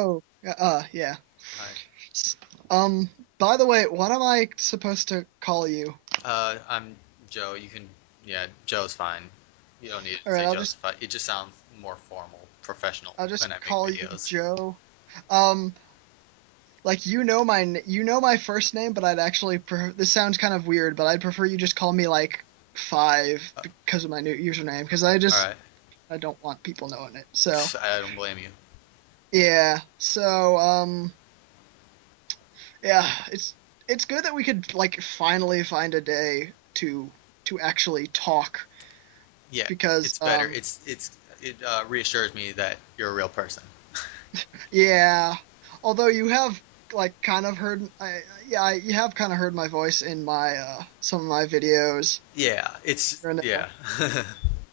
Oh, yeah. Alright. S- Um, by the way, what am I supposed to call you? I'm Joe. You can, yeah, Joe's fine. You don't need to All right, say Joe's fine. It just sounds more formal, professional I'll when just I make call you videos. Joe. Um, like you know my first name, but I'd actually this sounds kind of weird, but I'd prefer you just call me like Five Uh, because of my new username, because all right. I don't want people knowing it. So I don't blame you. yeah, so yeah, it's good that we could like finally find a day to actually talk Yeah, because it's better. It reassures me that you're a real person. yeah, although you have like kind of heard you have kind of heard my voice in my some of my videos Yeah, it's here and there. yeah.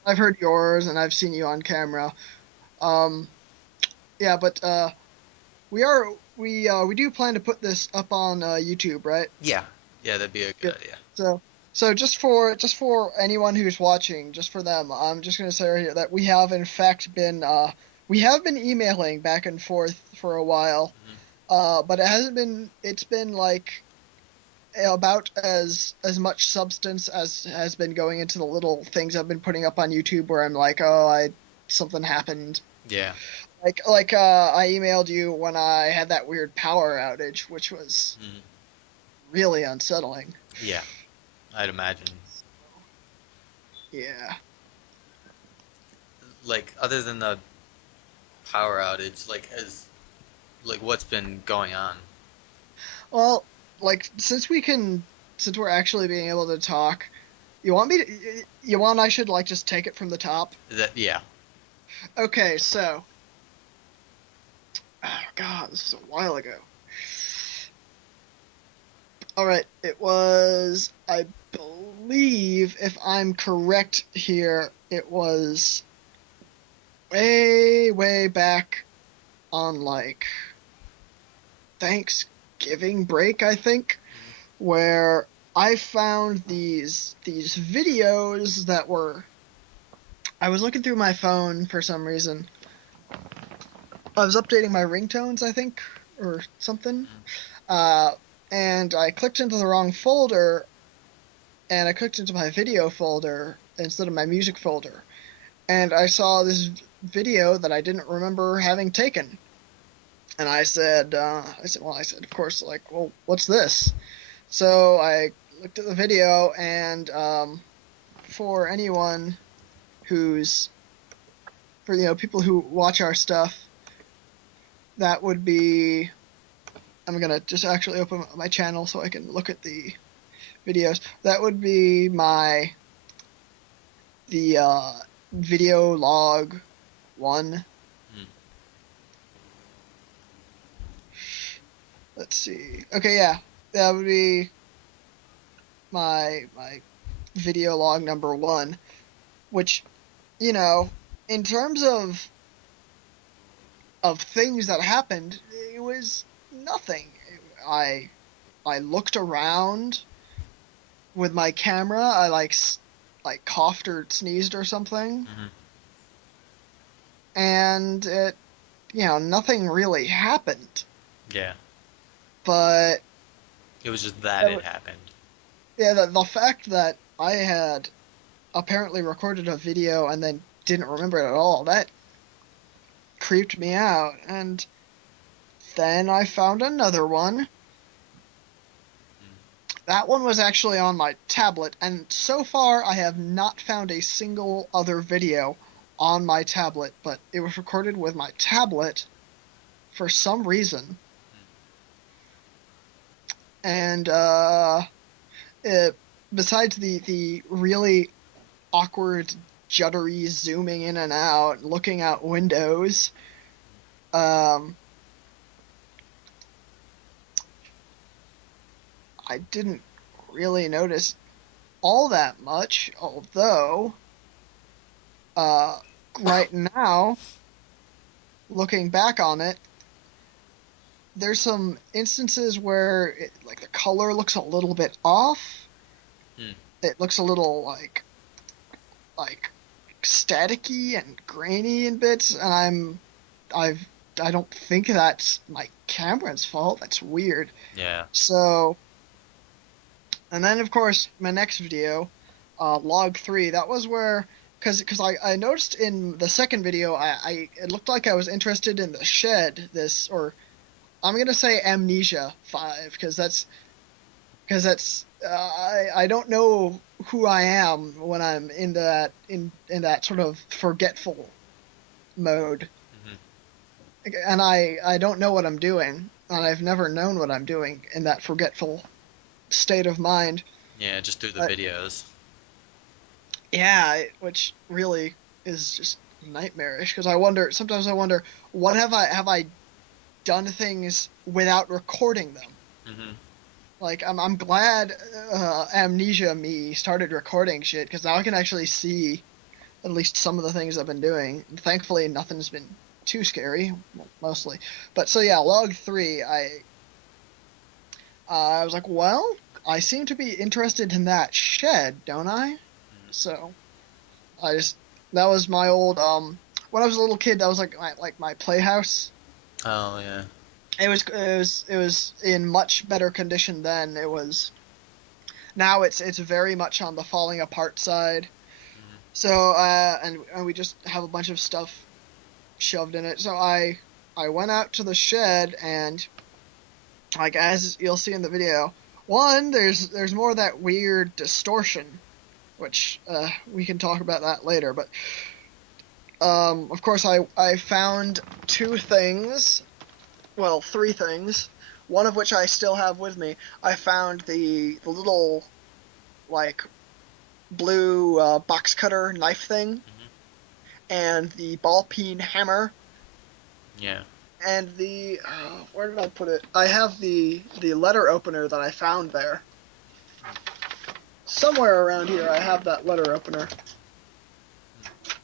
I've heard yours and I've seen you on camera. Um, yeah, but we do plan to put this up on YouTube, right? Yeah, yeah, that'd be a good Good. idea. So so just for anyone who's watching, just for them, I'm just gonna say right here that we have in fact been we have been emailing back and forth for a while. Hmm. But it's been like about as much substance as has been going into the little things I've been putting up on YouTube where I'm like, oh, I something happened. Yeah, I emailed you when I had that weird power outage, which was hmm, really unsettling. yeah, I'd imagine. Yeah. Like, other than the power outage, like what's been going on? Well, like since we're actually being able to talk, you want I should like just take it from the top? That yeah. Okay, so oh god, this was a while ago. All right, it was, I believe, if I'm correct here, it was way back on like Thanksgiving break, I think, Hmm. where I found these videos that were I was looking through my phone for some reason. I was updating my ringtones, I think, or something. Uh, and I clicked into the wrong folder and I clicked into my video folder instead of my music folder. And I saw this video that I didn't remember having taken. And I said, of course, like, well, what's this? So I looked at the video, and for anyone who's, for, people who watch our stuff, that would be, I'm gonna just actually open my channel so I can look at the videos. That would be the video log one. Hmm. Let's see. Okay, yeah, that would be my video log number one, which, you know, in terms of things that happened, it was nothing. I I looked around with my camera. I like coughed or sneezed or something, Hmm. and nothing really happened. Yeah, But it was just that uh, it happened. yeah, the fact that I had apparently recorded a video and then didn't remember it at all, that creeped me out. And then I found another one. Mm. That one was actually on my tablet, and so far I have not found a single other video on my tablet, but it was recorded with my tablet for some reason. And it, besides the really awkward, juddery zooming in and out, looking out windows, um, I didn't really notice all that much, although uh, right now, looking back on it, there's some instances where like the color looks a little bit off. Mm. It looks a little like staticky and grainy in bits, and I've I don't think that's my camera's fault. That's weird. Yeah. So, and then of course my next video, log 3. That was where, because I noticed in the second video it looked like I was interested in the shed. Or I'm gonna say Amnesia 5 because I don't know who I am when I'm in that sort of forgetful mode. And I don't know what I'm doing, and I've never known what I'm doing in that forgetful state of mind. Yeah, just through the videos. Yeah, which really is just nightmarish, because sometimes I wonder, what have I done things without recording them? Mm-hmm. Like, I'm glad Amnesia me started recording shit, because now I can actually see at least some of the things I've been doing. Thankfully, nothing's been too scary, well, mostly. But so yeah, log 3, I was like, well, I seem to be interested in that shed, don't I? Mm-hmm. So that was my old when I was a little kid, that was like my playhouse. Oh yeah. It was in much better condition then. Now it's very much on the falling apart side. Mm-hmm. So and we just have a bunch of stuff shoved in it. So I went out to the shed, and like, as you'll see in the video, there's more of that weird distortion, which we can talk about that later. But of course I found three things, one of which I still have with me. I found the little, like, blue box cutter knife thing. Mm-hmm. And the ball peen hammer. Yeah. And where did I put it? I have the letter opener that I found there. Somewhere around here I have that letter opener.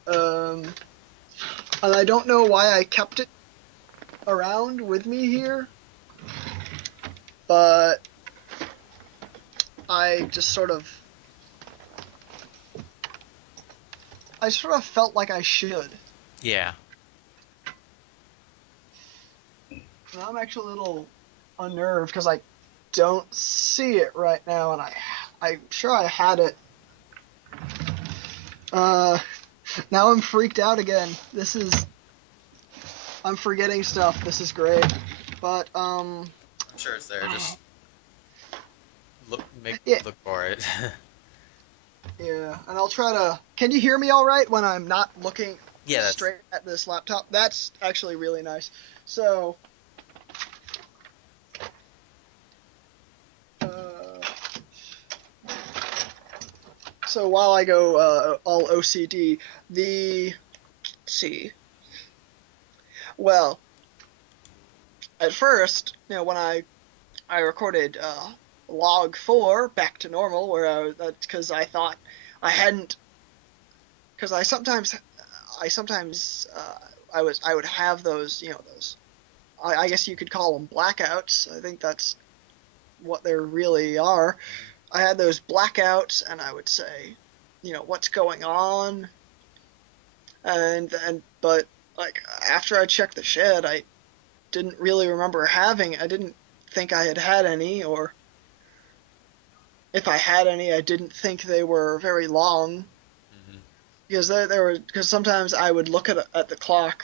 And I don't know why I kept it around with me here, but I sort of felt like I should. Yeah. Now I'm actually a little unnerved because I don't see it right now, and I'm sure I had it. Now I'm freaked out again. I'm forgetting stuff. This is great. But I'm sure it's there. Just look for it. Yeah, and I'll try to. Can you hear me all right when I'm not looking straight at this laptop? That's actually really nice. So. So while I go all OCD, let's see. Well, at first, when I recorded log 4 back to normal, where because I thought I hadn't, because I sometimes I would have those, I guess you could call them blackouts. I think that's what they really are. I had those blackouts, and I would say, what's going on, but like, after I checked the shed, I didn't really remember I didn't think I had any, or if I had any, I didn't think they were very long, because sometimes I would look at the clock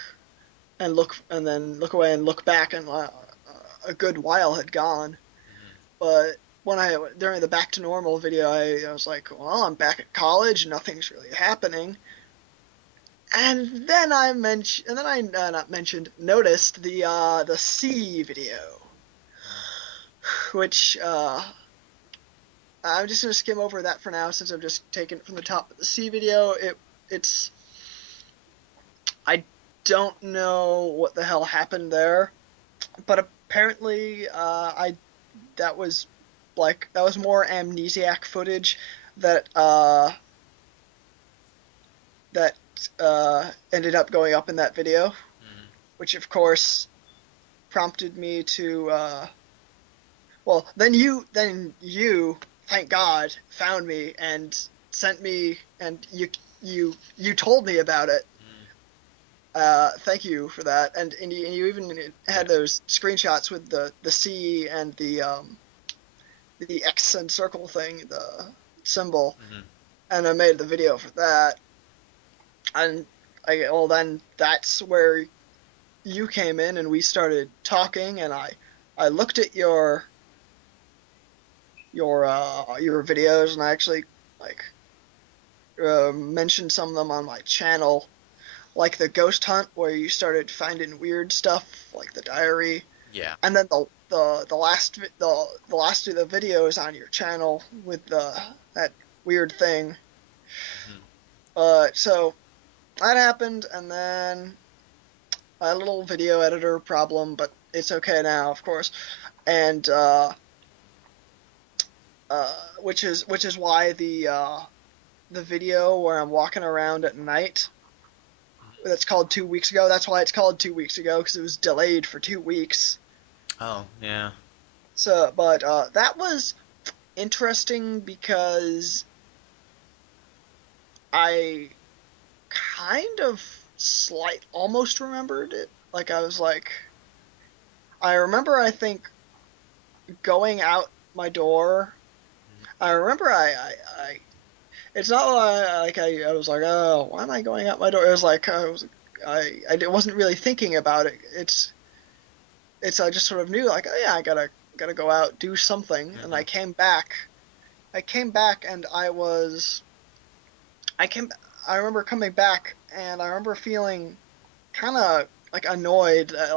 and then look away and look back, and a good while had gone. But during the back to normal video, I was like, well, I'm back at college, nothing's really happening. And then noticed the C video, which I'm just gonna skim over that for now, since I'm just taking it from the top. Of the C video, I don't know what the hell happened there, but apparently that was more amnesiac footage that ended up going up in that video, which of course prompted me to then you thank God found me and sent me, and you told me about it. Thank you for that. And you even had those screenshots with the C and the X and circle thing, the symbol, Hmm. and I made the video for that. And well, then that's where you came in and we started talking, and I looked at your videos, and I actually like mentioned some of them on my channel, like the ghost hunt where you started finding weird stuff like the diary, Yeah. and then the last of the videos on your channel with the that weird thing. Hmm. So that happened, and then a little video editor problem, but it's okay now, of course. And which is why the video where I'm walking around at night, that's called 2 weeks ago. That's why it's called 2 weeks ago, because it was delayed for 2 weeks. Oh, yeah. So, but that was interesting because I kind of almost remembered it. Like I was like, I remember, I think, going out my door. I remember it's not like I was like, oh, why am I going out my door? It was like I wasn't really thinking about it. I just sort of knew, like, oh yeah, I gotta go out, do something. And Hmm. I came back and I came I remember coming back, and I remember feeling kind of like annoyed that,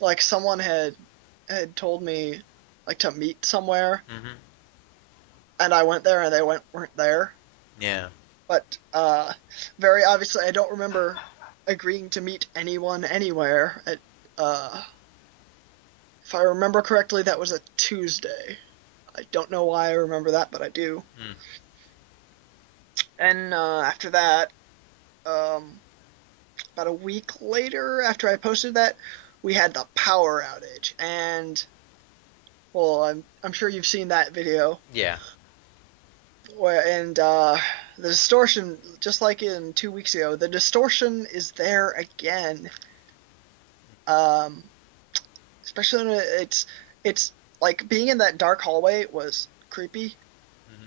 like someone had told me, like, to meet somewhere, Hmm. and I went there and they weren't there. Yeah. But very obviously, I don't remember agreeing to meet anyone anywhere. If I remember correctly, that was a Tuesday. I don't know why I remember that, but I do. Mm. And after that, um, about a week later, after I posted that, we had the power outage, and well, I'm sure you've seen that video. Yeah. And the distortion, just like in 2 weeks ago, the distortion is there again. Um, Especially when it's like being in that dark hallway was creepy, Hmm.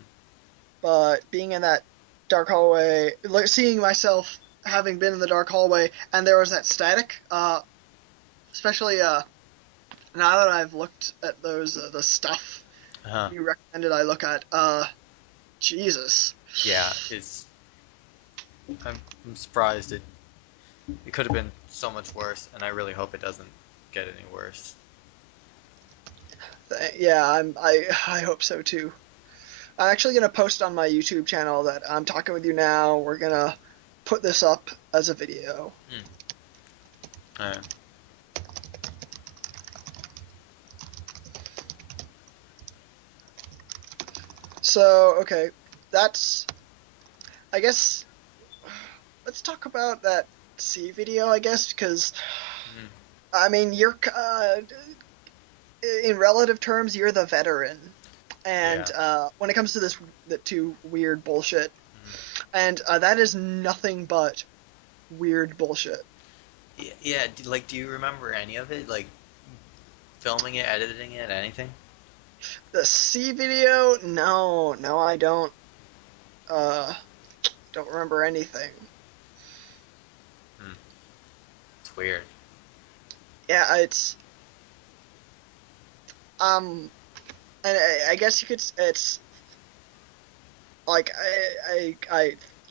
but being in that dark hallway, like seeing myself having been in the dark hallway, and there was that static. Especially now that I've looked at those the stuff Uh-huh. you recommended I look at. Jesus. Yeah. I'm surprised it could have been so much worse, and I really hope it doesn't get any worse. Yeah, I hope so too. I'm actually gonna post on my YouTube channel that I'm talking with you now. We're gonna put this up as a video. Mm. Uh, So, okay, that's, I guess, let's talk about that C video, I guess, because, mm. I mean, you're, in relative terms, you're the veteran. And Yeah. when it comes to the two weird bullshit, Mm. and that is nothing but weird bullshit. Yeah. Yeah. Like, do you remember any of it? Like, filming it, editing it, anything? The C video, no, no, I uh, don't remember anything. Mm. It's weird. Yeah, um, and I guess you could, it's like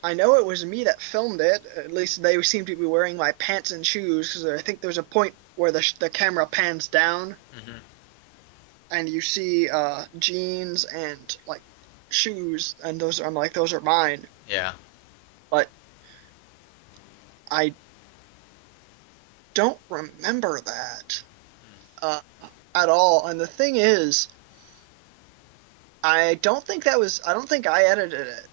I know it was me that filmed it. At least they seem to be wearing my pants and shoes, because I think there's a point where the camera pans down Hmm. and you see jeans and like shoes, and I'm like, those are mine. Yeah. But I don't remember that uh, at all. And the thing is, I don't think I edited it.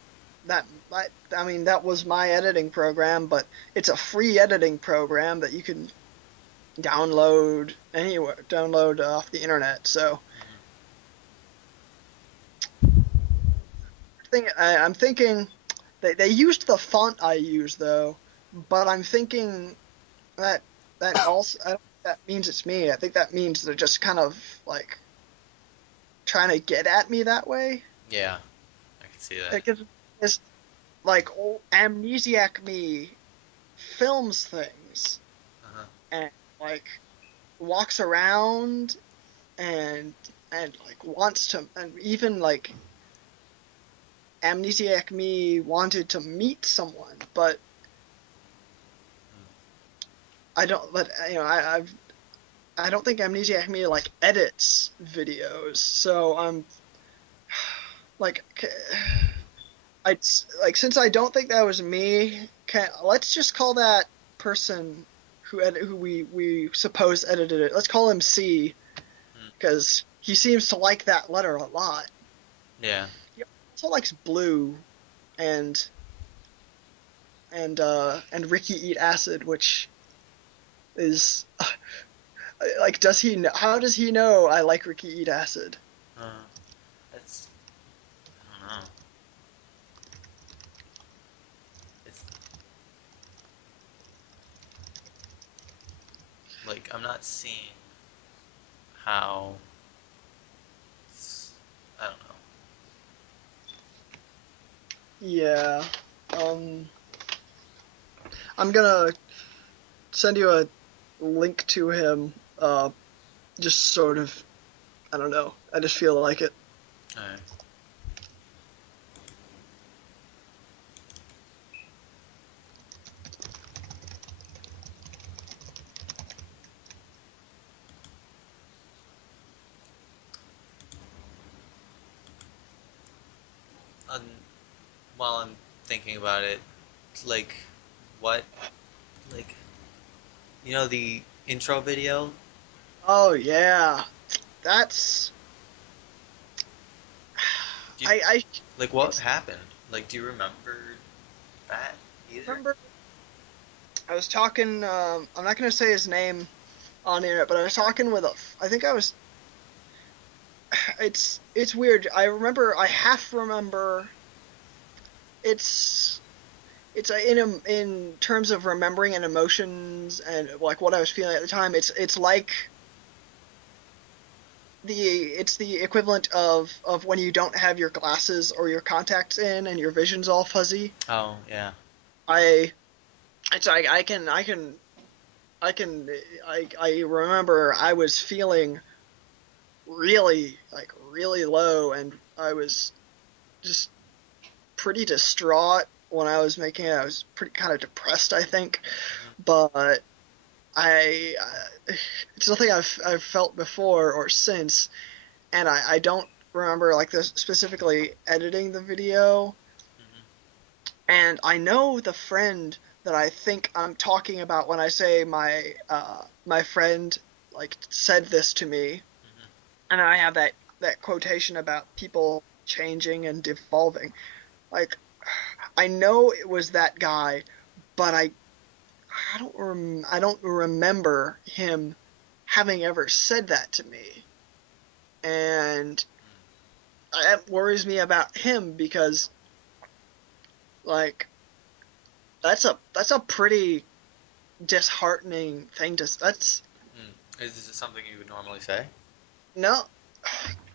I mean, that was my editing program, but it's a free editing program that you can download off the internet. So Mm. I'm thinking they used the font I use though, but I'm thinking that also I don't think that means it's me. I think that means they're just kind of like trying to get at me that way. Yeah, I can see that. Because it's like amnesiac me films things Uh-huh. and like walks around and like wants to, and even like amnesiac me wanted to meet someone, but I don't. But I don't think amnesiac me like edits videos, so I'm like I like since I don't think that was me. Let's just call that person who we suppose edited it. Let's call him C Hmm. because he seems to like that letter a lot. Yeah. He also likes blue and and Ricky Eat Acid, which is like, does he know? How does he know I like Ricky Eat Acid? Uh, that's I don't know. It's like I'm not seeing how. I don't know. Yeah. Um, I'm gonna send you a link to him. Just sort of, I don't know. I just feel like it. Alright. Um, while I'm thinking about it, like, what, like, the intro video? Oh yeah, that's Do you, I like, what it's happened? Like, do you remember that either? remember I was talking. I'm not gonna say his name on the internet, but I was talking with a. I think I was. It's weird. I remember. I half remember. It's in terms of remembering and emotions and like what I was feeling at the time. It's like it's the equivalent of when you don't have your glasses or your contacts in and your vision's all fuzzy. Oh, yeah. I it's like I remember I was feeling really really low, and I was just pretty distraught when I was making it. I was pretty kind of depressed, I think, Hmm. but I it's nothing I've felt before or since, and I don't remember like this specifically editing the video. Hmm. And I know the friend that I think I'm talking about when I say my friend like said this to me, Hmm. and I have that quotation about people changing and devolving. Like I know it was that guy, but I don't remember him having ever said that to me, and that worries me about him because like that's a pretty disheartening thing to that's Mm. Is this something you would normally say? no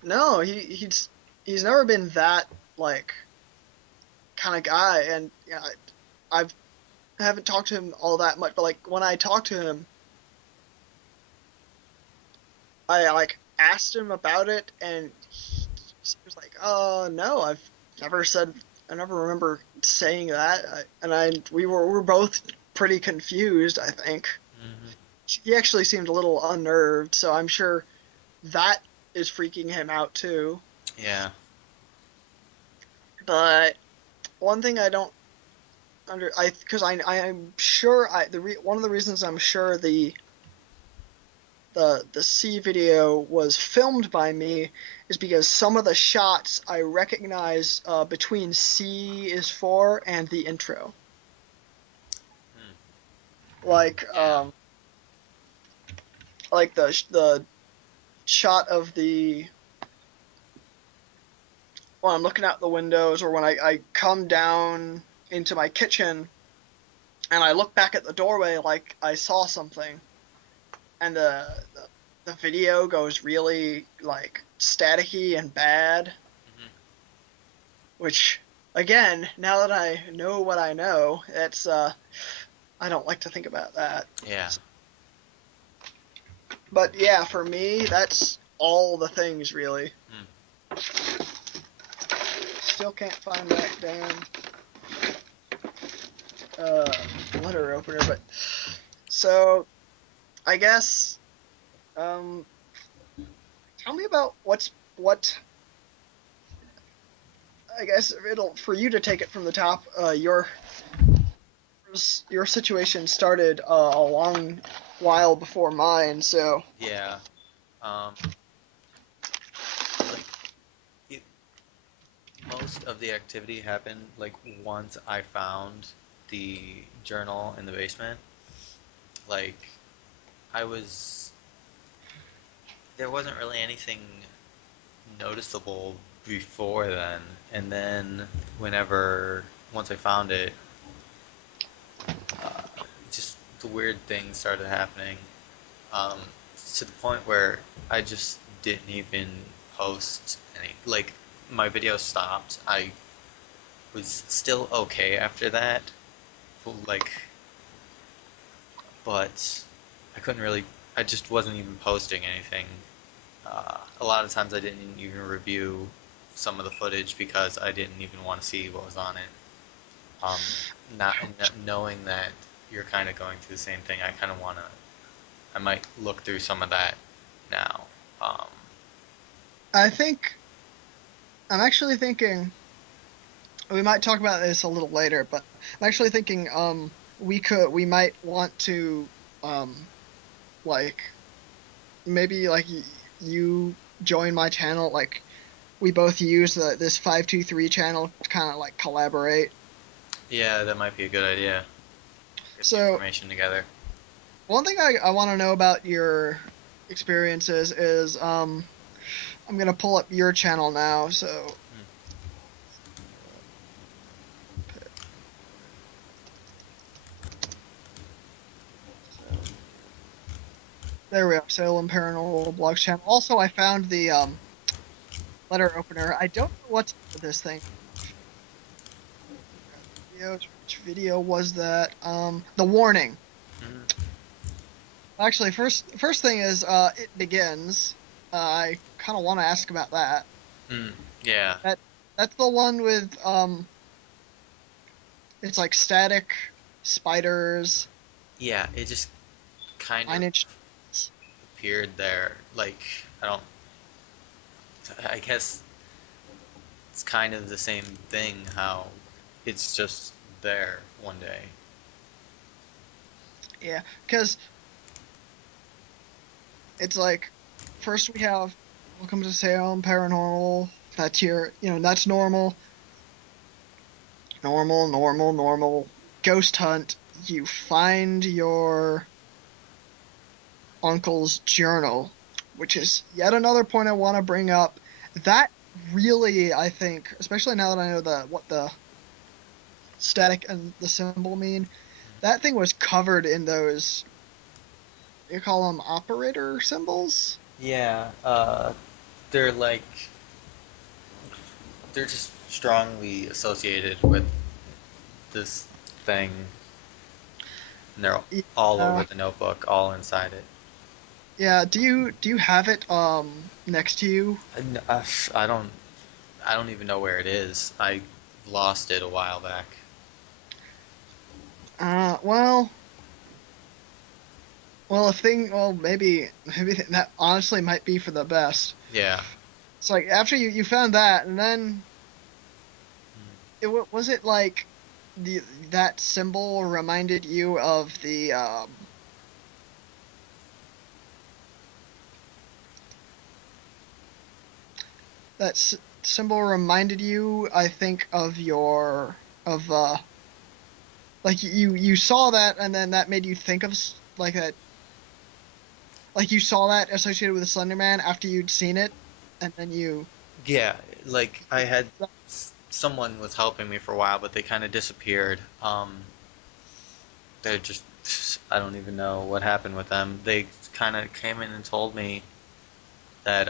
no he's never been that like kind of guy, and yeah, I've haven't talked to him all that much, but like when I talked to him, I like asked him about it, and he was like, "Oh no, I never remember saying that." We were both pretty confused, I think. Hmm. He actually seemed a little unnerved, so I'm sure that is freaking him out too. Yeah. But one thing I don't because I'm sure one of the reasons I'm sure the C video was filmed by me is because some of the shots I recognize between C is for and the intro. Mm. Like Yeah. like the shot of the when I'm looking out the windows, or when I come down into my kitchen and I looked back at the doorway like I saw something, and the video goes really like staticky and bad, Hmm. which again, now that I know what I know, it's I don't like to think about that. Yeah. But yeah, for me, that's all the things really. Mm. Still can't find that damn letter opener, but so I guess tell me about what I guess it'll for you to take it from the top. Your situation started a long while before mine, so Yeah. Um, like it, most of the activity happened like once I found the journal in the basement. Like I was, there wasn't really anything noticeable before then, and then whenever once I found it, uh, just the weird things started happening. Um, to the point where I just didn't even post any. Like my video stopped. I was still okay after that, like, but I couldn't really. I just wasn't even posting anything. A lot of times I didn't even review some of the footage because I didn't even want to see what was on it. Um, not knowing that you're kind of going through the same thing, I kind of want to. I might look through some of that now. Um, I think I'm actually thinking we might talk about this a little later, but I'm actually thinking we might want to um like maybe like you join my channel, like we both use this 523 channel to kind of like collaborate. yeah, that might be a good idea. Get the So information together. one thing I want to know about your experiences is I'm gonna pull up your channel now. So Hmm. there we are, Salem Paranormal Blog channel. Also, I found the letter opener. I don't know what's with this thing. Which video was that? The warning. Hmm. Actually, first thing is it begins. I kind of want to ask about that. Hmm. Yeah. That that's the one with it's like static spiders, Yeah, it just kind of 9 inch. appeared there. Like, I don't. I guess it's kind of the same thing how it's just there one day. Yeah, because it's like first we have welcome to Salem Paranormal. That's that's normal, normal. Ghost hunt. You find your uncle's journal, which is yet another point I want to bring up. That really, I think, especially now that I know what the static and the symbol mean, that thing was covered in those. You call them operator symbols? Yeah, they're like they're just strongly associated with this thing, and they're all over Yeah. the notebook, all inside it. Yeah. Do you have it next to you? I I don't even know where it is. I lost it a while back. Well, maybe that honestly might be for the best. Yeah. It's like after you found that, and then was it like the that symbol reminded you of the that symbol reminded you, I think, of your of like you saw that, and then that made you think of like that, like you saw that associated with the Slender Man after you'd seen it, and then you. Yeah, like I had someone was helping me for a while, but they kind of disappeared. they're just, I don't even know what happened with them. They kind of came in and told me that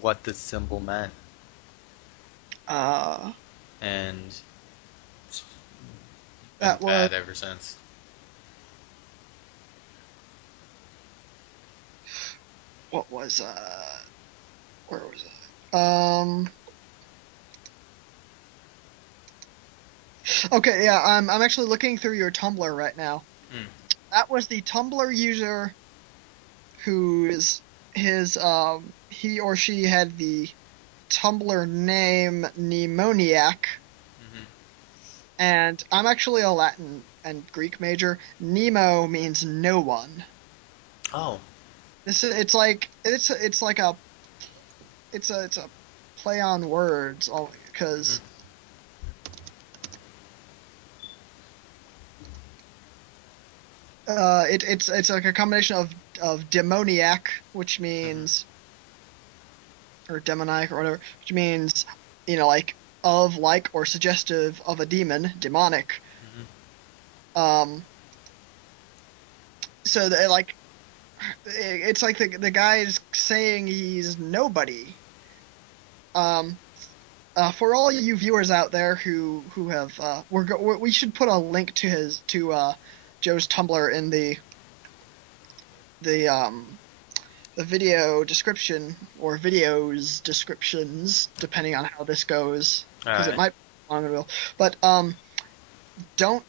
what the symbol meant, Uh, and it's been that was bad ever since. what was where was it? Okay, yeah, I'm actually looking through your Tumblr right now. Mm. That was the Tumblr user whose his he or she had the Tumblr name Mnemoniac, Hmm. and I'm actually a Latin and Greek major. Nemo means no one. Oh. It's like it's a play on words, Hmm. because it's like a combination of demoniac, which Hmm. means, or demoniac or whatever, which means, like, of, like, or suggestive of a demon, demonic. Hmm. Um, so like, it's like the guy is saying he's nobody. Um, for all you viewers out there who have, we should put a link to Joe's Tumblr in the um the video description, or videos descriptions, depending on how this goes, All because it right. might be long and will. But don't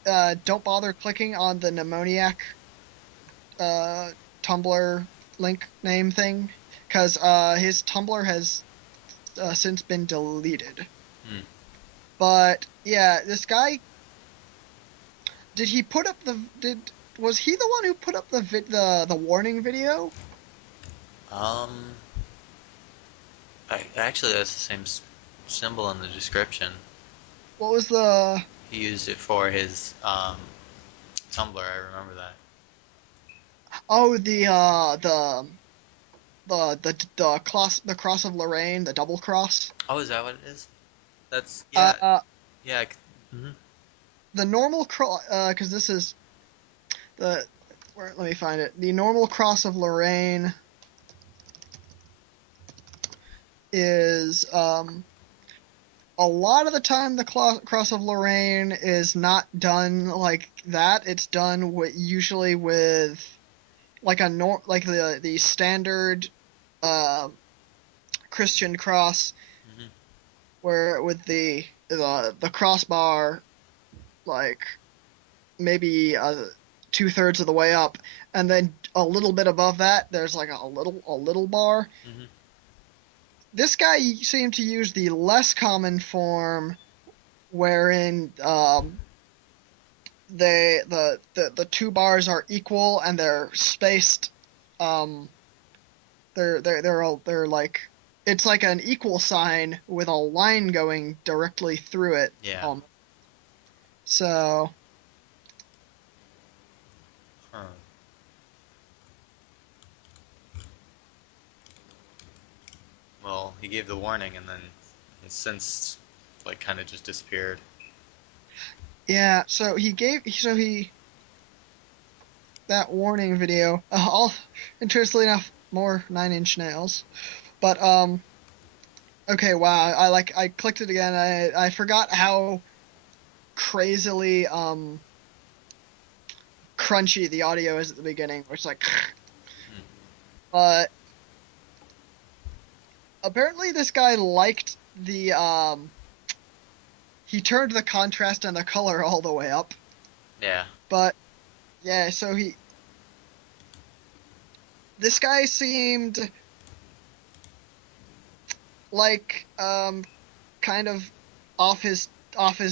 bother clicking on the Mnemoniac uh Tumblr link name thing, because his Tumblr has since been deleted. Mm. But yeah, this guy, did he put up the did was he the one who put up the warning video? Um, actually, that's the same symbol in the description. What was the He used it for his Tumblr. I remember that. oh the cross of Lorraine, the double cross. Oh, is that what it is? That's yeah, Uh, yeah. Hmm. the normal cross, because this is the where let me find it. The normal cross of Lorraine is, a lot of the time the cross of Lorraine is not done like that. It's done usually with, like, like the standard uh Christian cross, Hmm. where with the crossbar, like, maybe 2/3 of the way up, and then a little bit above that there's like a little bar. Hmm. This guy seemed to use the less common form, wherein the two bars are equal and they're spaced. um they're like, it's like an equal sign with a line going directly through it. Yeah. So Huh. Well, he gave the warning and then it's since like kind of just disappeared. yeah, so he that warning video. All Interestingly enough, more Nine Inch Nails. But okay, wow. I clicked it again. I forgot how crazily crunchy the audio is at the beginning, which, like, Mm. but apparently this guy liked he turned the contrast and the color all the way up. Yeah. But yeah, so this guy seemed like, kind of off his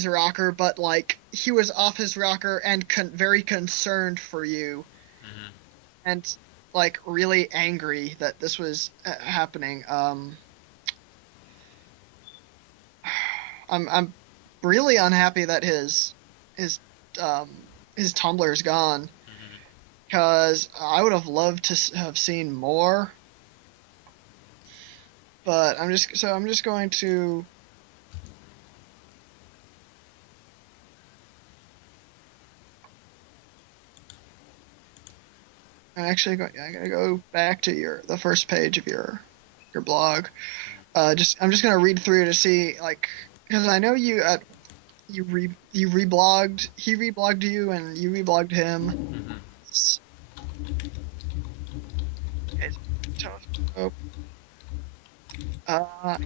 rocker, but, like, he was off his rocker and very concerned for you, Hmm. and, like, really angry that this was happening. I'm really unhappy that his his Tumblr's gone, Hmm. because I would have loved to have seen more. But I'm just going to. I gotta go back to the first page of your blog. I'm just gonna read through to see, like, because I know you reblogged, he reblogged you and you reblogged him. Mm-hmm. It's telescope. Uh,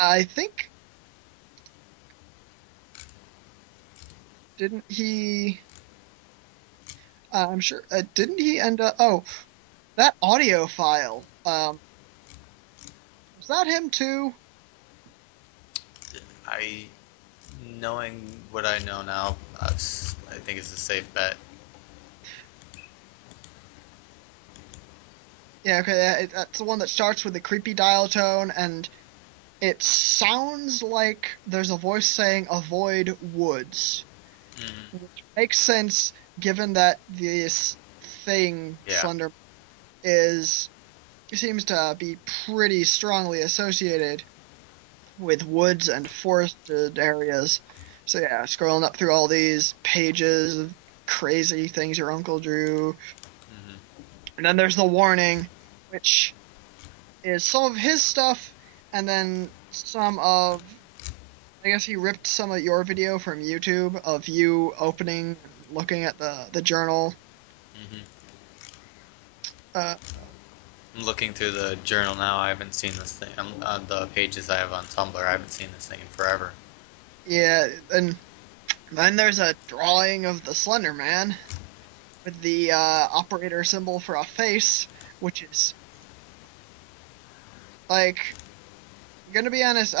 I think, didn't he? I'm sure. Didn't he end up? Oh, that audio file. Was that him too? I, knowing what I know now, I think it's a safe bet. Yeah. Okay. That's the one that starts with the creepy dial tone, and it sounds like there's a voice saying "avoid woods," Mm, which makes sense given that this thing yeah. Slender is seems to be pretty strongly associated with woods and forested areas. So yeah, scrolling up through all these pages of crazy things your uncle drew. Mm-hmm. And then there's the warning, which is some of his stuff, and then some of, I guess he ripped some of your video from YouTube of you opening, looking at the journal. Mm-hmm. Uh, I'm looking through the journal now. I haven't seen this thing on the pages I have on Tumblr. I haven't seen this thing in forever. yeah, and then there's a drawing of the Slender Man with the operator symbol for a face, which is, like, gonna be honest,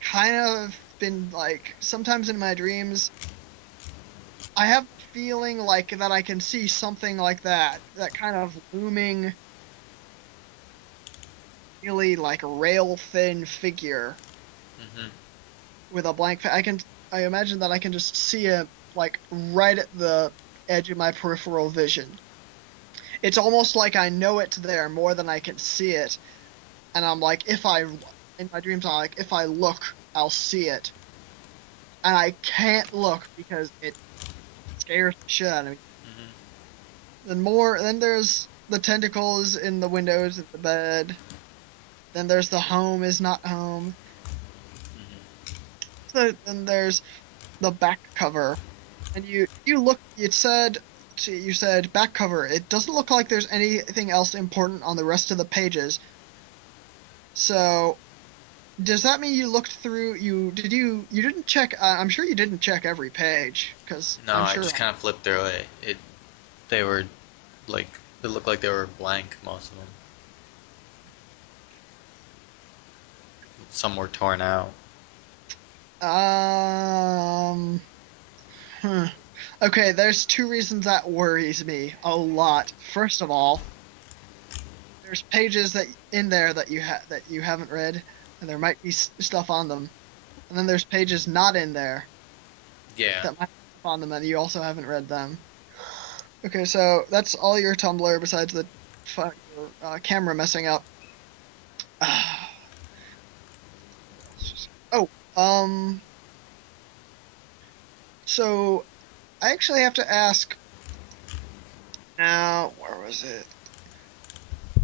kind of been like, sometimes in my dreams, I have a feeling like that I can see something like that kind of looming, really like rail thin figure Mm-hmm. with a blank face. I imagine that I can just see it like right at the edge of my peripheral vision. It's almost like I know it's there more than I can see it, and I'm like, in my dreams, I'm like, if I look, I'll see it, and I can't look because it scares the shit out of me. Mm-hmm. Then there's the tentacles in the windows of the bed. Then there's the home is not home. Mm-hmm. So then there's the back cover, and you said back cover. It doesn't look like there's anything else important on the rest of the pages. So does that mean you looked through? You didn't check? I'm sure you didn't check every page because No, I'm I sure. just kind of flipped through it. They were like, it looked like they were blank, most of them. Some were torn out. Um. Hmm. Okay, there's two reasons that worries me a lot. First of all, there's pages that in there that you haven't read, and there might be stuff on them. And then there's pages not in there Yeah. that might have stuff on them, and you also haven't read them. Okay, so that's all your Tumblr besides the camera messing up. Oh, so I actually have to ask now. Where was it?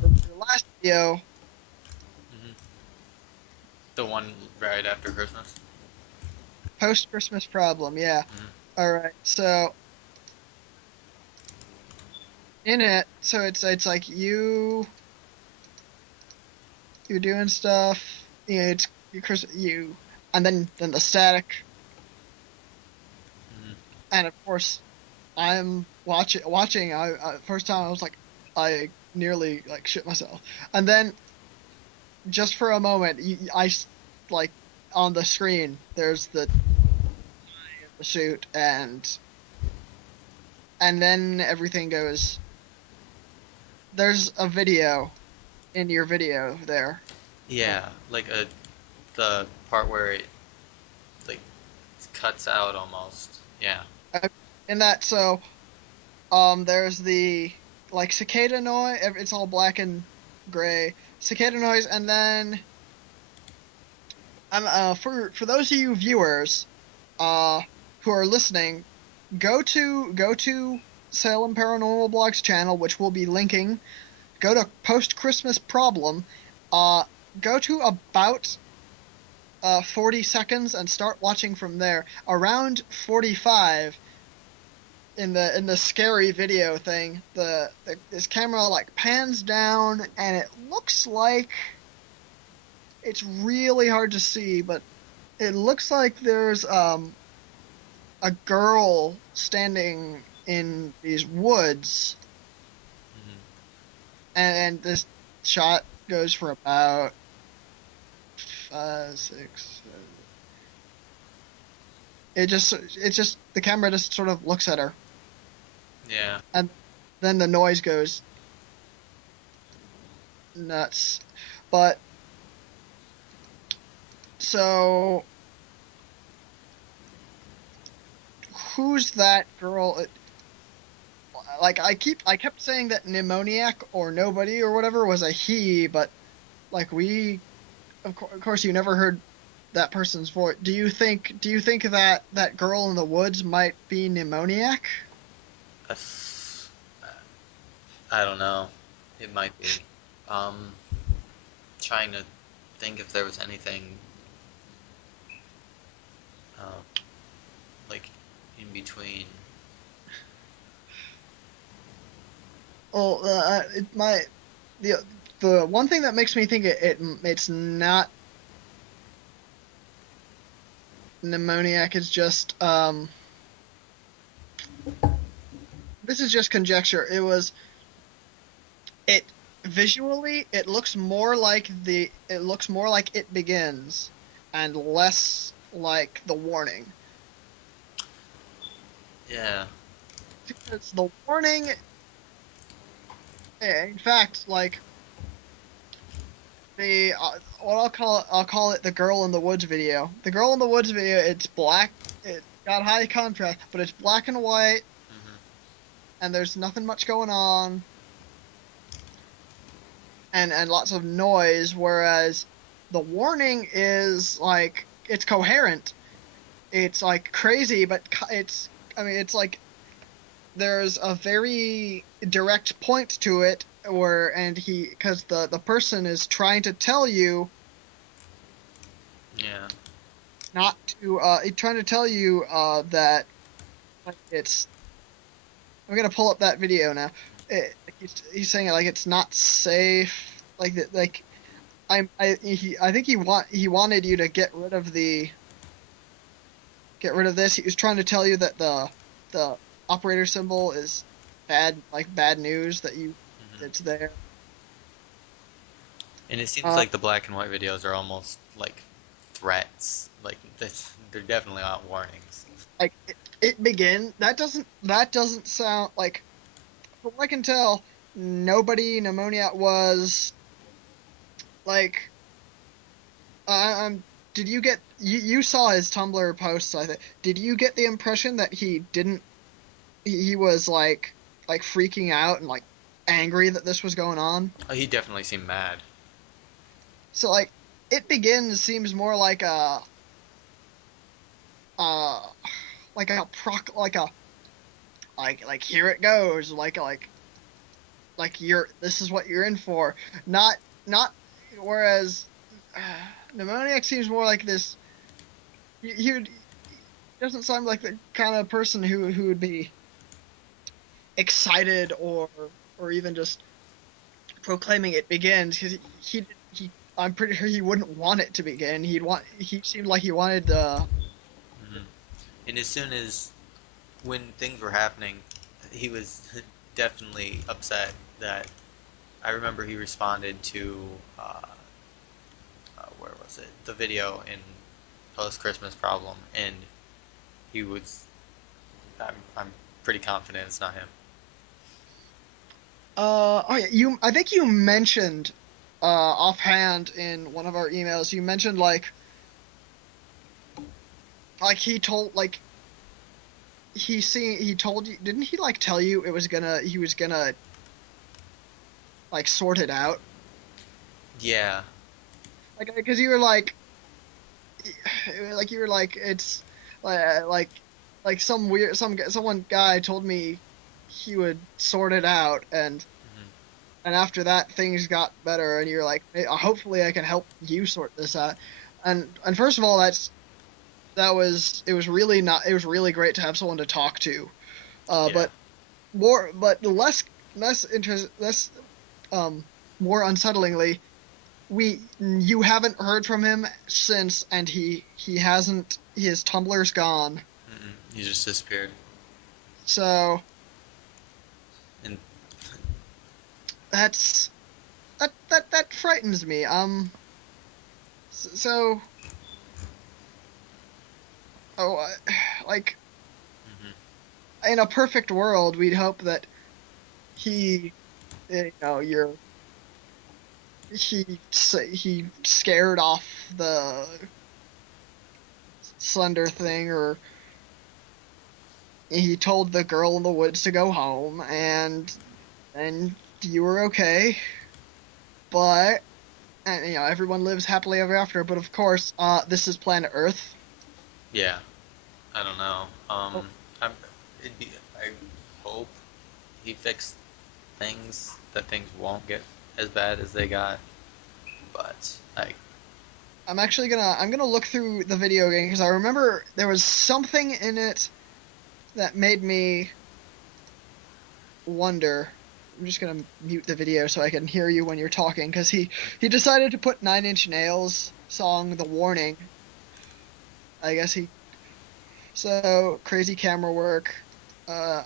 The last video. Mm-hmm. The one right after Christmas. Post Christmas problem, yeah. Mm-hmm. All right. So in it, so it's like you're doing stuff. It's you, and then the static, Mm-hmm. and of course I'm watching. First time I was like, I nearly like shit myself, and then just for a moment, like on the screen there's the suit, and then everything goes. There's a video in your video there. Yeah, like the part where it like cuts out almost. Yeah. In that, so there's the like cicada noise. It's all black and gray cicada noise, and then for those of you viewers uh who are listening, go to Salem Paranormal Blogs channel, which we'll be linking. Go to Post Christmas Problem. Go to about 40 seconds and start watching from there. Around 45, in the scary video thing, this camera like pans down and it looks like, it's really hard to see, but it looks like there's a girl standing in these woods, and this shot goes for about 5, 6, 7. It's just the camera just sort of looks at her. Yeah. And then the noise goes nuts. But so who's that girl? Like I kept saying that Pneumoniac or Nobody or whatever was a he, but like of course you never heard that person's voice. Do you think that girl in the woods might be Pneumoniac? I don't know. It might be. Trying to think if there was anything like in between. Well, the one thing that makes me think it's not Pneumoniac is just this is just conjecture. It visually it looks more like It Begins and less like The Warning. Yeah. Because The Warning, in fact, like the what I'll call it the Girl in the Woods video. The Girl in the Woods video, it's black. It got high contrast, but it's black and white, and there's nothing much going on, and lots of noise. Whereas The Warning is like, it's coherent. It's like crazy, but it's like there's a very direct point to it because the person is trying to tell you not to trying to tell you that it's, I'm gonna pull up that video now. He's saying like it's not safe, like that, like I think he wanted you to get rid of this. He was trying to tell you that the operator symbol is bad news, that it's there. And it seems like the black and white videos are almost like threats. Like they're definitely not warnings. Like it begin. That doesn't sound like. From what I can tell, Nobody, Pneumoniac was like. Did you get you saw his Tumblr posts? I think. Did you get the impression that he didn't? He was like freaking out and like angry that this was going on? Oh, he definitely seemed mad. So like, It Begins seems more like like here it goes, like this is what you're in for, not whereas Pneumoniac seems more like this. He doesn't sound like the kind of person who would be excited or even just proclaiming it begins, because he I'm pretty sure he wouldn't want it to begin. He seemed like he wanted the. And as soon as when things were happening, he was definitely upset. That I remember he responded to where was it? The video in Post Christmas Problem, and he was. I'm pretty confident it's not him. Oh yeah, I think you mentioned offhand in one of our emails. You mentioned like he told he told you, didn't he like tell you he was gonna like sort it out? Yeah. Like, because you were like it's like someone guy told me he would sort it out, Mhm. and after that things got better, and you're like, hey, hopefully I can help you sort this out. And first of all, it was really not it was really great to have someone to talk to. Yeah. But less interest less more unsettlingly, you haven't heard from him since, and he hasn't his Tumblr's gone. He just disappeared. So And that's that frightens me. So oh like mhm. in a perfect world, we'd hope that he you're he scared off the Slender thing, or he told the girl in the woods to go home, and you were okay. But and, everyone lives happily ever after. But of course, this is planet Earth. Yeah, I don't know. Oh, I'm, it'd be, I hope he fixed things, that things won't get as bad as they got. But I'm gonna look through the video game because I remember there was something in it that made me wonder. I'm just gonna mute the video so I can hear you when you're talking, because he decided to put Nine Inch Nails song "The Warning." I guess he so crazy camera work. Uh,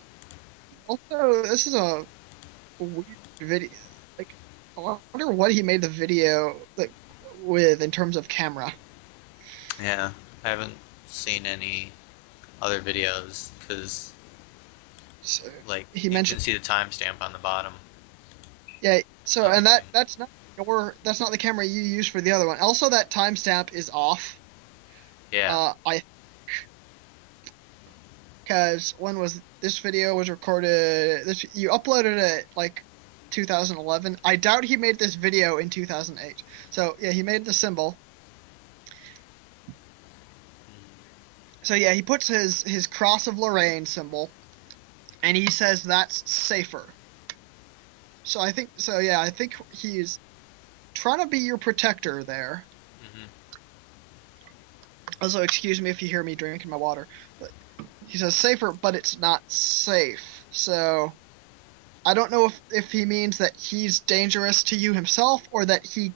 Also, this is a weird video. Like, I wonder what he made the video like with in terms of camera. yeah, I haven't seen any other videos because So like he you can mentioned, see the timestamp on the bottom yeah. So of the and thing. that's not the camera you use for the other one. Also, that timestamp is off. Yeah. I Because when was this video was recorded? You uploaded it like 2011. I doubt he made this video in 2008. So yeah, he made the symbol. So yeah, he puts his Cross of Lorraine symbol, and he says that's safer. So I think so. Yeah, I think he's trying to be your protector there. Mm-hmm. Also, excuse me if you hear me drinking my water. But he says safer, but it's not safe. So I don't know if he means that he's dangerous to you himself, or that he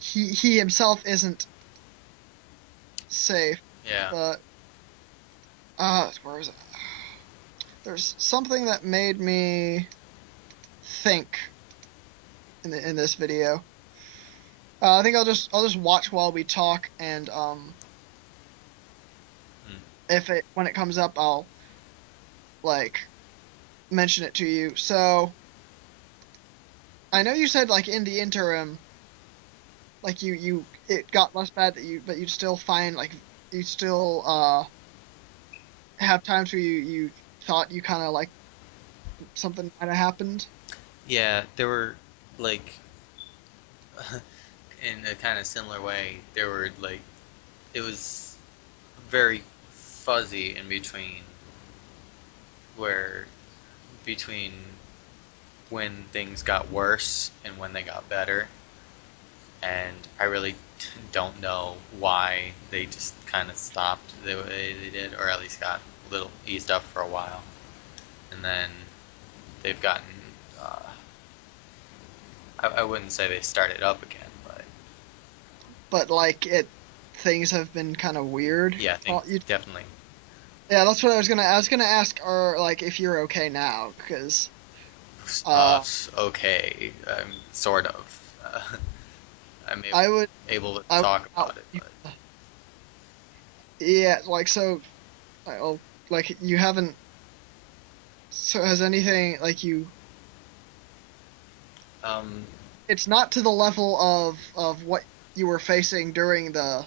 himself isn't safe. Yeah. But where is it? There's something that made me think in this video. I think I'll just watch while we talk, and Mm. if it when it comes up, I'll like mention it to you. So I know you said like in the interim, like you it got less bad that you but you'd still find like you still have times where you thought you kind of like something might have happened. Yeah, there were like in a kind of similar way. There were like it was very fuzzy in between where between when things got worse and when they got better, and I really don't know why they just kind of stopped the way they did, or at least got a little eased up for a while, and then they've gotten. Uh, I wouldn't say they started up again, but But like things have been kind of weird. yeah, I think Well, you definitely. yeah, that's what I was gonna ask, or like if you're okay now, because uh Okay, sort of. I'm I would able to I would talk not about it, but yeah, like so like you haven't, so has anything like you, um, it's not to the level of what you were facing during the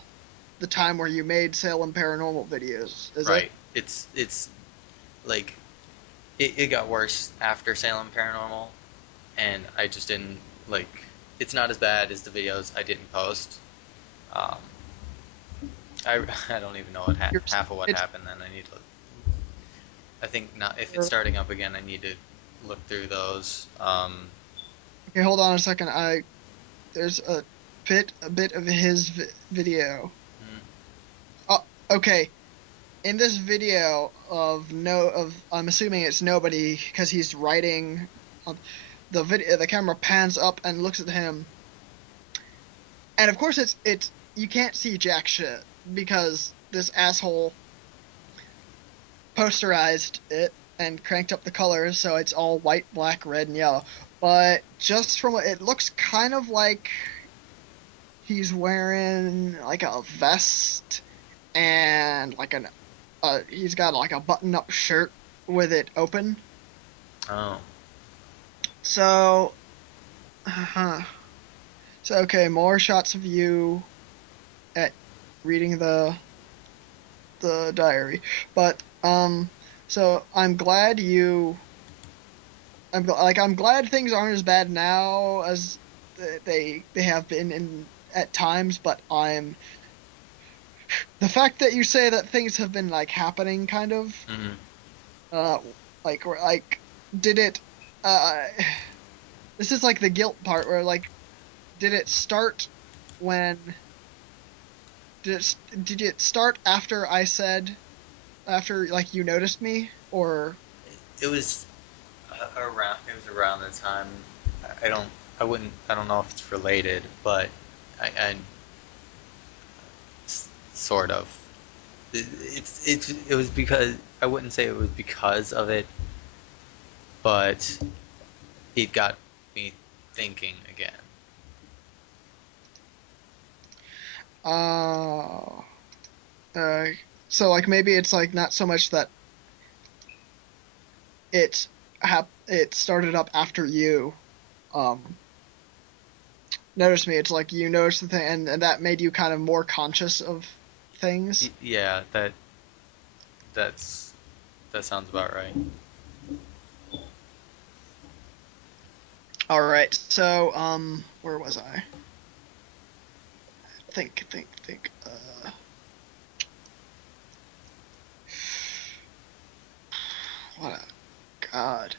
time where you made Salem paranormal videos, is it? right. It's like it got worse after Salem Paranormal, and I just didn't like. It's not as bad as the videos I didn't post. Um, I don't even know what You're, half of what it's happened. Then I need to. I think not. If it's starting up again, I need to look through those. Okay, hold on a second. There's a bit of his video. Mm, Oh, okay. In this video I'm assuming it's nobody because he's writing. The camera pans up and looks at him, and of course it's you can't see jack shit because this asshole posterized it and cranked up the colors so it's all white, black, red, and yellow. But just from it looks kind of like he's wearing like a vest and like he's got like a button-up shirt with it open. oh. So, so okay, more shots of you at reading the diary, but so I'm glad I'm glad things aren't as bad now as they have been in at times, but the fact that you say that things have been like happening kind of like did it this is like the guilt part where like did it start when did it start after I said after like you noticed me or It was around. It was around the time. I don't. I wouldn't. I don't know if it's related, but I sort of. It was because I wouldn't say it was because of it, but it got me thinking again. uh uh so like maybe it's like not so much that it started up after you um noticed me. It's like you noticed the thing and that made you kind of more conscious of things. Yeah, that's that sounds about right. All right, so where was I? Think. What a god.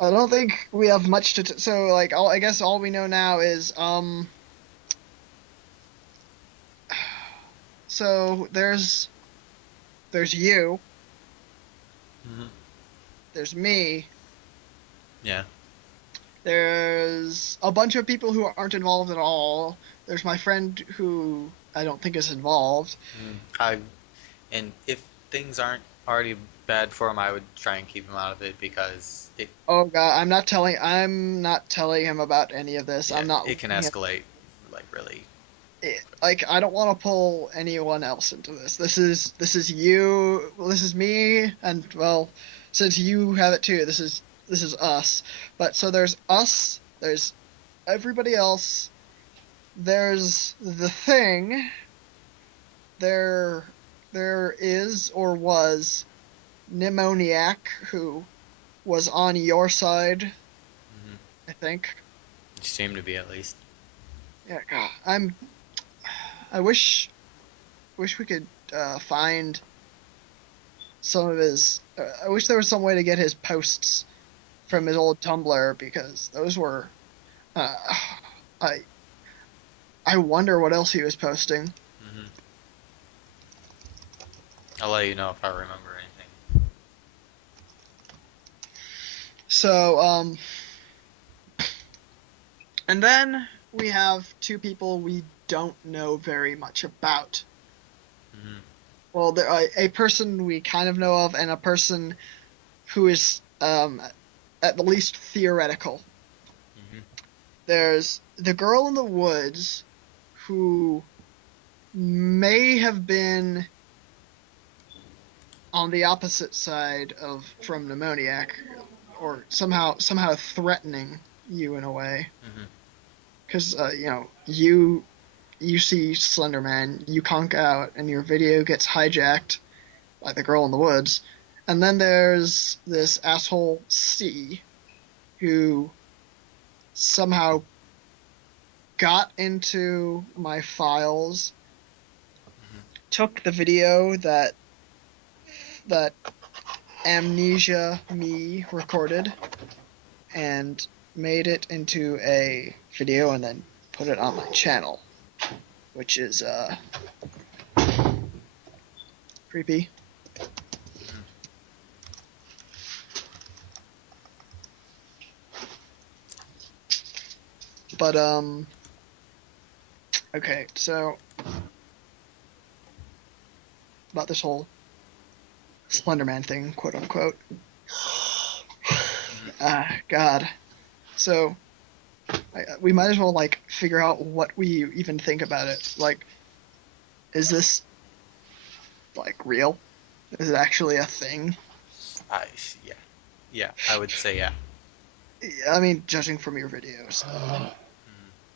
I don't think we have much to. So like, I guess all we know now is So there's you, Hmm. there's me, Yeah. there's a bunch of people who aren't involved at all. There's my friend who I don't think is involved. I and if things aren't already bad for him, I would try and keep him out of it because Oh god, I'm not telling him about any of this. yeah, I'm not it can letting him escalate like really. like I don't want to pull anyone else into this. This is you, this is me, and well, since you have it too, this is us. But so there's us, there's everybody else, there's the thing, there is or was Pneumoniac who was on your side, Hmm. I think. You seem to be at least. Yeah, God, I wish we could find some of his. I wish there was some way to get his posts from his old Tumblr because those were. Uh, I I wonder what else he was posting. Hmm. I'll let you know if I remember anything. So and then we have two people we don't know very much about. Hmm. Well, there a person we kind of know of and a person who is at the least theoretical. Hmm. There's the girl in the woods who may have been on the opposite side of from Pneumoniac, or somehow threatening you in a way. Hmm. Because you see Slender Man, you conk out, and your video gets hijacked by the girl in the woods. And then there's this asshole C, who somehow got into my files, Hmm. took the video that that Amnesia Me recorded and made it into a video and then put it on my channel, which is creepy. But okay, so about this whole Slenderman thing, quote unquote. God. So we might as well like figure out what we even think about it. Like, is this like real? Is it actually a thing? Yeah, I would say yeah. I mean, judging from your videos,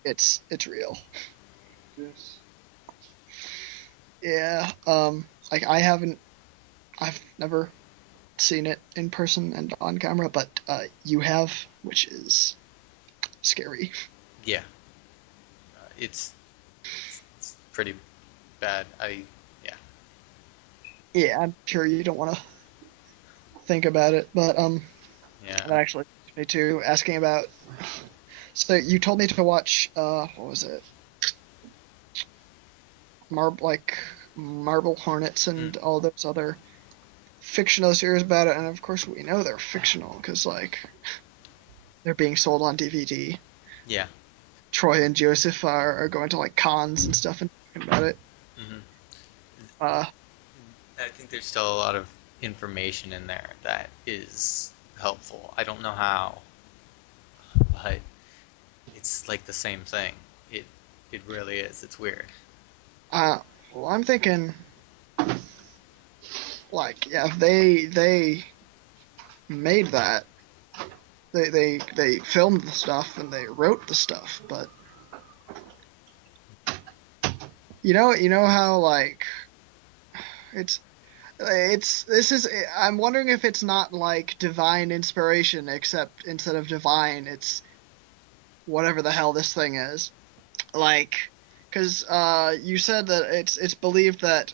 it's real. Yes. Yeah. Like I've never seen it in person and on camera, but you have, which is scary. Yeah, it's pretty bad. Yeah, I'm sure you don't want to think about it, but Yeah. that actually me too. Asking about. So you told me to watch what was it? Marble Hornets and all those other fictional series about it, and of course we know they're fictional because like they're being sold on DVD. Yeah. Troy and Joseph are going to like cons and stuff and talking about it. I think there's still a lot of information in there that is helpful. I don't know how, but it's like the same thing. It really is. It's weird. Well, I'm thinking, like, yeah, they made that. They filmed the stuff and they wrote the stuff, but you know how like it's this is I'm wondering if it's not like divine inspiration, except instead of divine, it's whatever the hell this thing is. Like, because you said that it's believed that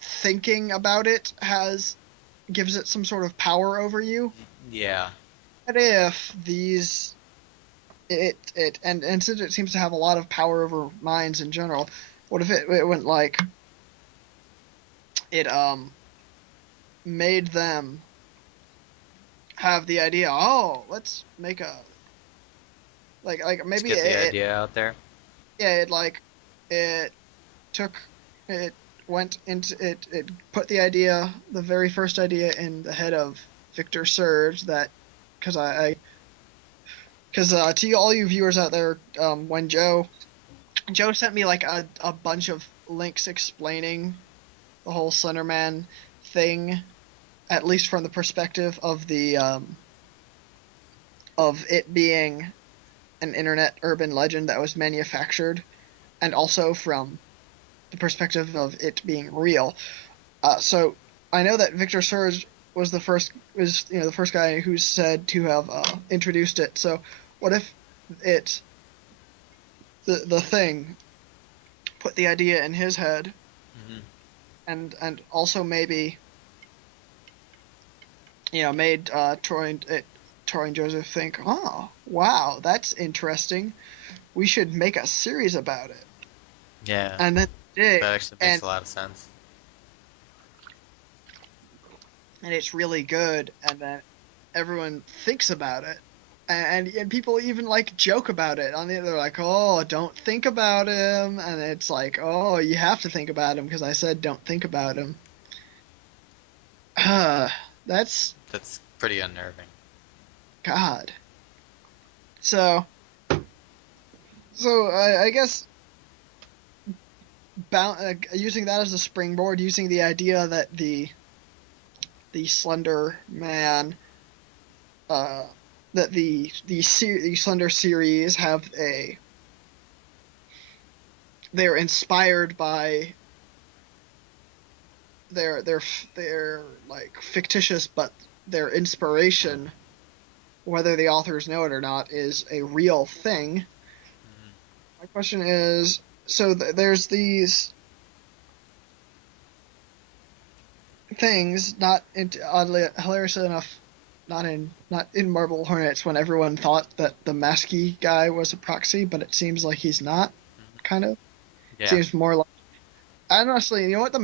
thinking about it gives it some sort of power over you. Yeah. What if and since it seems to have a lot of power over minds in general, what if it went like it made them have the idea, oh, let's make a like maybe Let's get the idea out there. Yeah, it went into it put the very first idea in the head of Victor Surge, that because to all you viewers out there, when Joe sent me like a bunch of links explaining the whole Slenderman thing, at least from the perspective of the of it being an internet urban legend that was manufactured, and also from the perspective of it being real. So I know that Victor Surge was the first guy who's said to have introduced it. So what if the thing put the idea in his head, and also maybe made Troy and Joseph think, oh wow, that's interesting, we should make a series about it. Yeah. And then that actually makes a lot of sense. And it's really good, and then everyone thinks about it, and people even like joke about it. They're like, oh, don't think about him, and it's like, oh, you have to think about him because I said don't think about him. That's pretty unnerving. God. So I guess using that as a springboard, using the idea that the Slender Man, that the Slender series they're inspired by they're like fictitious, but their inspiration, whether the authors know it or not, is a real thing. My question is, so there's these things, not oddly hilariously enough, not in Marble Hornets when everyone thought that the Maskey guy was a proxy, but it seems like he's not. Mhm. Kind of Yeah. seems more like. Honestly, you know what the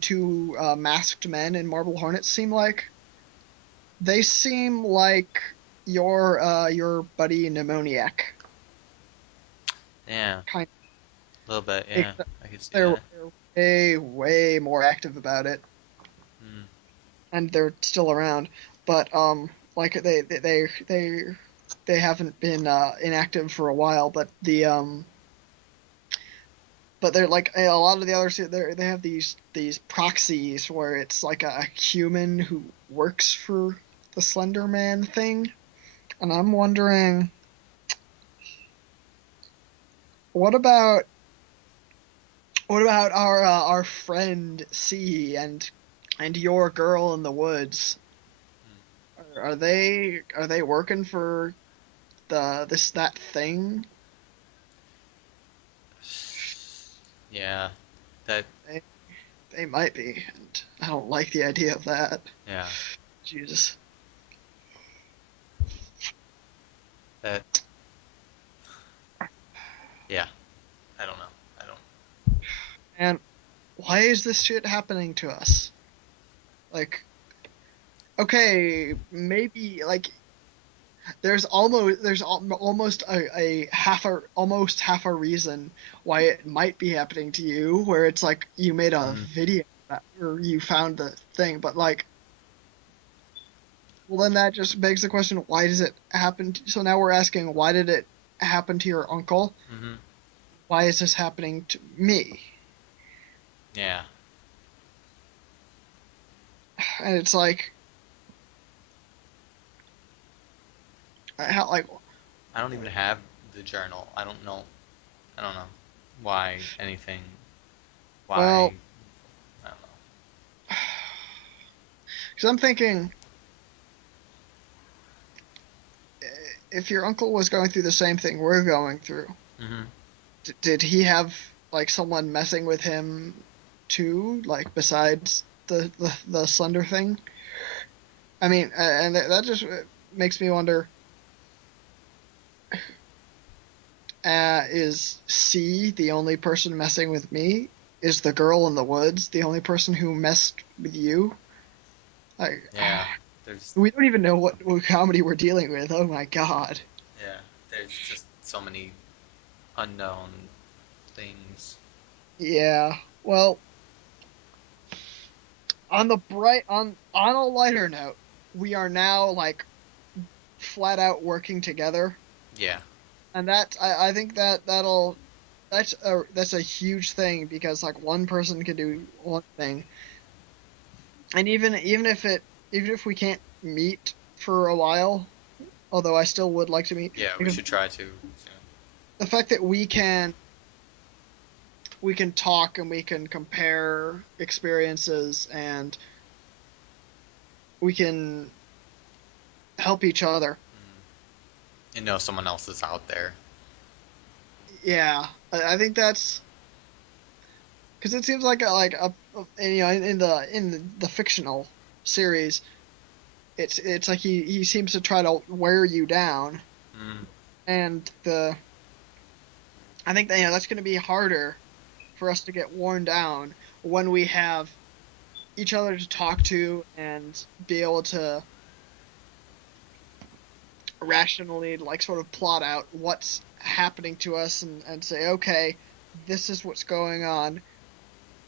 two masked men in Marble Hornets seem like? They seem like your buddy Pneumoniac. Yeah. Kind A little bit. of, Yeah. I can see they're that. way more active about it, Mm. and they're still around. But like they haven't been inactive for a while. But they're like a lot of the others. They have these proxies where it's like a human who works for the Slender Man thing, and I'm wondering, what about our friend C and your girl in the woods? Are they working for that thing? Yeah. That. They, they might be, and I don't like the idea of that. Yeah. Jesus. That. Yeah. I don't know. I don't. And why is this shit happening to us? Like, okay, maybe like almost almost half a reason why it might be happening to you, where it's like you made a Mm. video or you found the thing, but like, well, then that just begs the question: why does it happen? So now we're asking, why did it happen to your uncle? Mm-hmm. Why is this happening to me? Yeah. And it's like, how like I don't even have the journal. I don't know. I don't know why anything. Why. well, I don't know. because I'm thinking, if your uncle was going through the same thing we're going through, Mm-hmm. did he have like someone messing with him too, like besides the Slender thing? I mean, and that just makes me wonder: is C the only person messing with me? Is the girl in the woods the only person who messed with you? Like, Yeah. There's. we don't even know what comedy we're dealing with. Oh my god. Yeah. There's just so many unknown things. Yeah. Well, on a lighter note, we are now like flat out working together, Yeah. and I think that's a huge thing, because like one person can do one thing, and even if we can't meet for a while, although I still would like to meet, Yeah. We because should try to soon. the fact that we can talk and we can compare experiences and we can help each other. You know, someone else is out there. Yeah, I think that's because it seems like in the fictional series, it's like he seems to try to wear you down, Mm. and the I think that that's going to be harder for us to get worn down when we have each other to talk to and be able to rationally like sort of plot out what's happening to us, and say, okay, this is what's going on.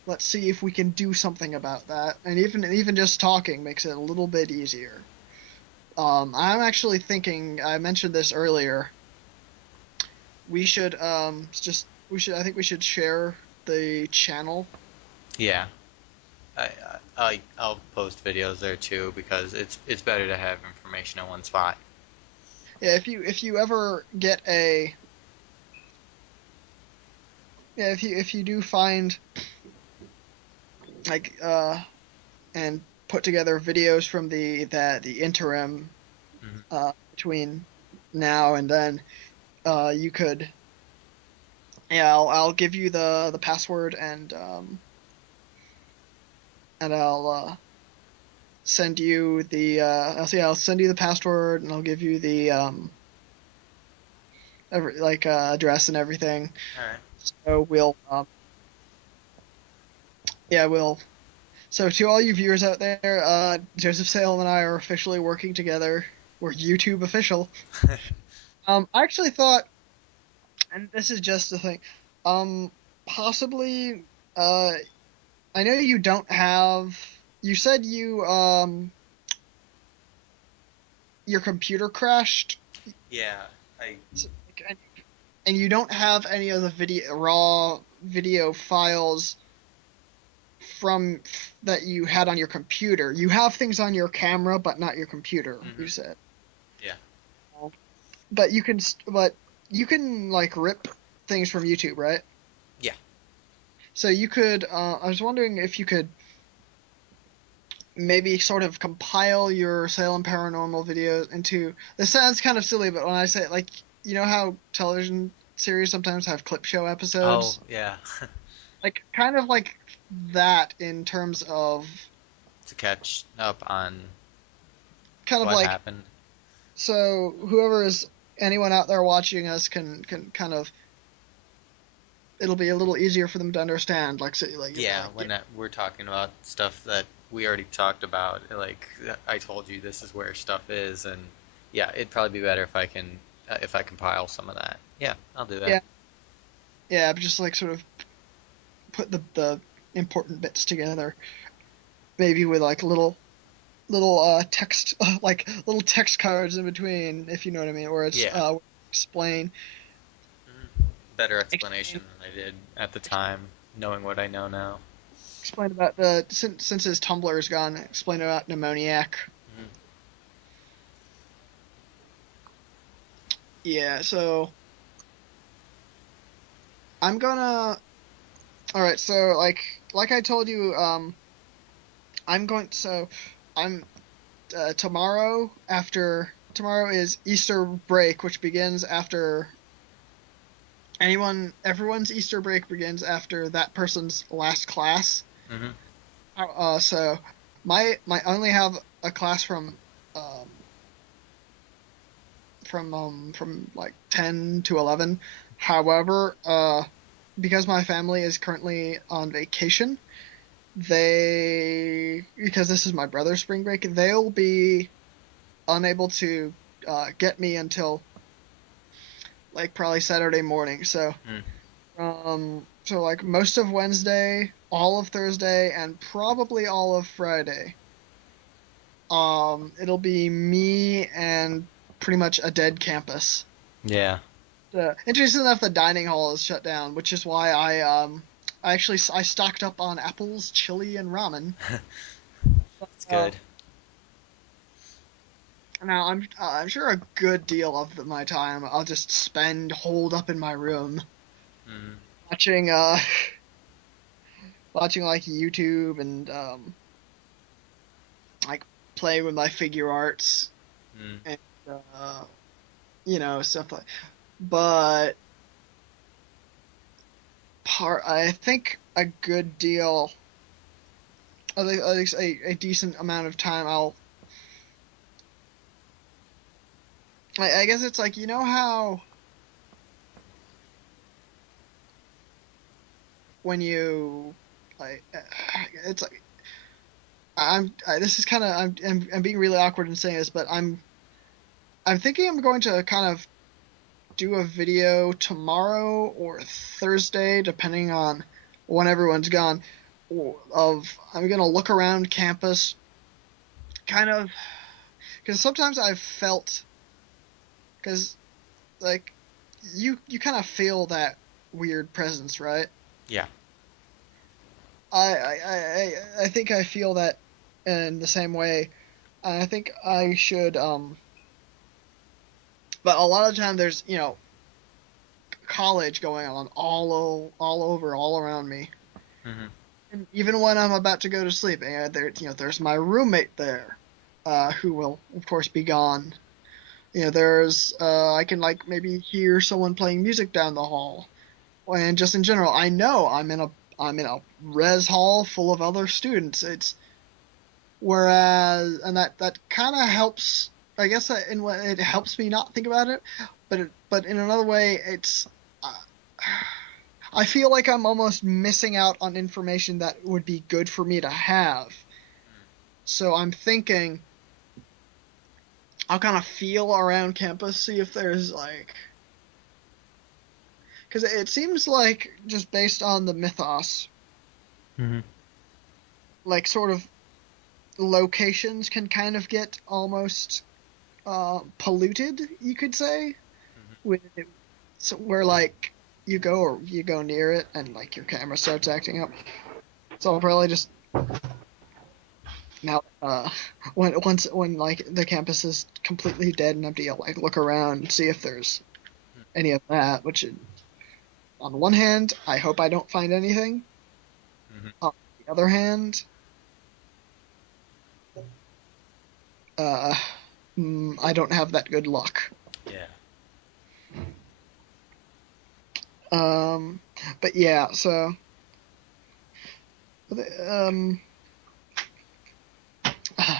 Let's see if we can do something about that. And even just talking makes it a little bit easier. I'm actually thinking, I mentioned this earlier, I think we should share the channel. Yeah. I'll post videos there too because it's better to have information in one spot. Yeah, if you ever get a yeah, if you do find like and put together videos from the interim Hmm. between now and then, you could, yeah, I'll give you the password, and and I'll send you the I'll send you the password, and I'll give you the address and everything. All right. So we'll yeah, we'll. So to all you viewers out there, Joseph Salem and I are officially working together. We're YouTube official. I actually thought, and this is just a thing, possibly, I know you don't have. You said your computer crashed. Yeah, I And you don't have any of the raw video files from that you had on your computer. You have things on your camera, but not your computer. Mm-hmm. You said. Yeah. But you can like rip things from YouTube, right? Yeah. So you could. I was wondering if you could maybe sort of compile your Salem Paranormal videos into. This sounds kind of silly, but when I say like, you know how television series sometimes have clip show episodes? Oh, yeah. Like kind of like that in terms of To catch up on kind of what like happened. so anyone out there watching us can kind of it'll be a little easier for them to understand Yeah, when we're talking about stuff that we already talked about, like I told you this is where stuff is, and yeah, it'd probably be better if I compile some of that. Yeah, I'll do that. Yeah, but just like sort of put the important bits together, maybe with like little text like little text cards in between, if you know what I mean, where it's explain. Better explanation than I did at the time, knowing what I know now. Explain about since his Tumblr is gone. Explain about pneumoniac. Mm-hmm. Yeah, so I'm gonna. All right, so like I told you, I'm going. So I'm tomorrow is Easter break, which begins after everyone's Easter break begins after that person's last class. Mm-hmm. So my only have a class from like 10 to 11. However, because my family is currently on vacation, because this is my brother's spring break, they'll be unable to get me until like probably Saturday morning. So so like most of Wednesday, all of Thursday, and probably all of Friday. It'll be me and pretty much a dead campus. Yeah. Interesting enough, the dining hall is shut down, which is why I stocked up on apples, chili, and ramen. That's good. Now I'm sure a good deal of my time I'll just spend holed up in my room, watching watching like YouTube and like playing with my figure arts and stuff like. But I think a good deal, at least a decent amount of time I guess it's like, you know how when you like it's like this is kind of I'm being really awkward in saying this, but I'm thinking I'm going to kind of do a video tomorrow or Thursday, depending on when everyone's gone. I'm gonna look around campus, kind of, because sometimes I've felt, because like you kind of feel that weird presence, right? Yeah. I think I feel that in the same way. I think I should but a lot of the time there's college going on all over all around me. Mm-hmm. And even when I'm about to go to sleep, there's my roommate there, who will of course be gone. There's I can like maybe hear someone playing music down the hall, and just in general, I know I'm in a res hall full of other students. It's whereas, and that kind of helps. I guess it helps me not think about it, but in another way, it's. Uh, I feel like I'm almost missing out on information that would be good for me to have. So I'm thinking I'll kind of feel around campus, see if there's like, because it seems like just based on the mythos, Mm-hmm. like sort of locations can kind of get almost polluted, you could say, with so where like you go near it and like your camera starts acting up. So I'll probably just now when like the campus is completely dead and empty, I'll like look around and see if there's any of that. Which, on the one hand, I hope I don't find anything. Mm-hmm. On the other hand, I don't have that good luck. Yeah. But yeah, so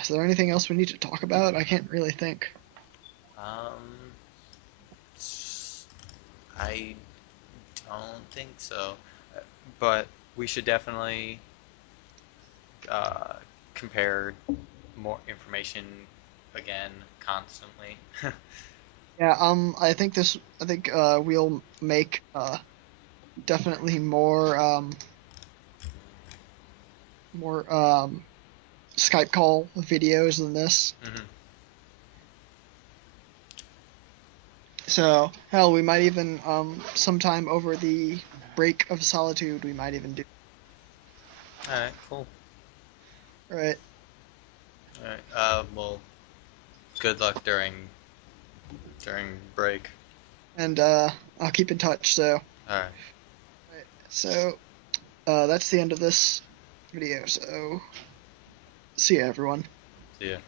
is there anything else we need to talk about? I can't really think. Um, I don't think so, but we should definitely uh, compare more information again constantly. Yeah, I think we'll make definitely more Skype call videos than this. Mm-hmm. So hell, we might even sometime over the break of solitude we might even do. All right, cool. Right. All right. Well, good luck during break. And I'll keep in touch. So All right. right. So that's the end of this video. So see ya, everyone. See ya.